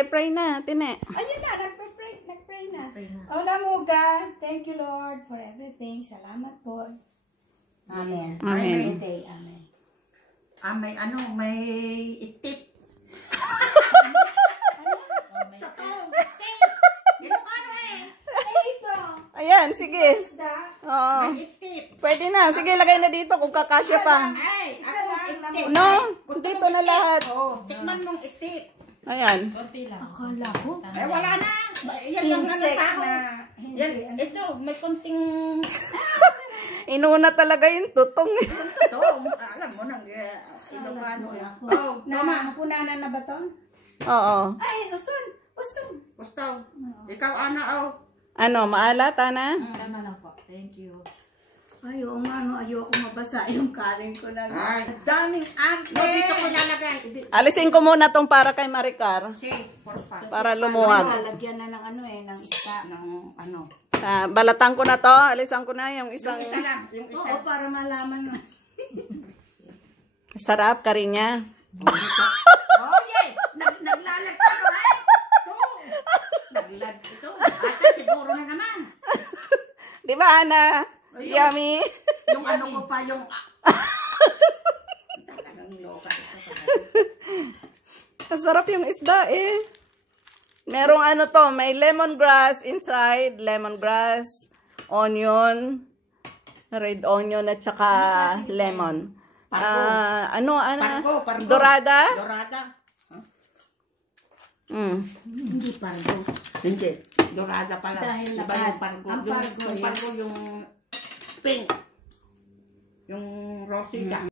Sige, pray na, Tine. Ayun na, nag-pray na. Hola Muga, thank you Lord for everything. Salamat po. Amen. Amen. Amen. May may itip. Ayan, sige. Oo. May itip. Pwede na. Sige, lagay na dito kung kakasya pa. Ay, ako itip. No, dito na lahat. Oh, tikman mong itip. Ayan. Akala ko. Ay, wala na. Yan lang na Insect sa ako. na Yan, ito, may konting... Inuna talaga yung tutong. Ito, alam mo nang sinugano. Oh, tama. Napunanan na ba to? Oo. Ay, Uston. Gusto. Ikaw, Ana, oh. Ano, maalat, Ana? Tama lang po. Thank you. Ay, oo nga, no, ayoko mabasa yung kanin ko lang. Ay. Ang daming arte. No, dito ko lalagay. Alisin ko muna tong para kay Maricar. Si, porfa. Para lumuwag. Lalagyan na ng ng isda. Ng ano. Balatan ko na to. Alisan ko na yung isang... Yung isa lang. Yung isa. Oo, para malaman. Sarap, karinya. Oh, yeah. Naglalag ka, no, eh. Ito. Naglag ito. Ate, siguro na naman. Di ba, Ana? Yummy. Yung ano ko pa, yung... Talagang loka ito. Masarap yung isda eh. Merong ano to, may lemongrass inside, lemongrass, onion, red onion at saka lemon. Ano? Pargo. Dorada? Dorada. Hindi pargo. Hindi. Dorada pala. Dahil iba lapad. yung pargo. Ang pargo, Yung pargo yung pink. Yung rosy.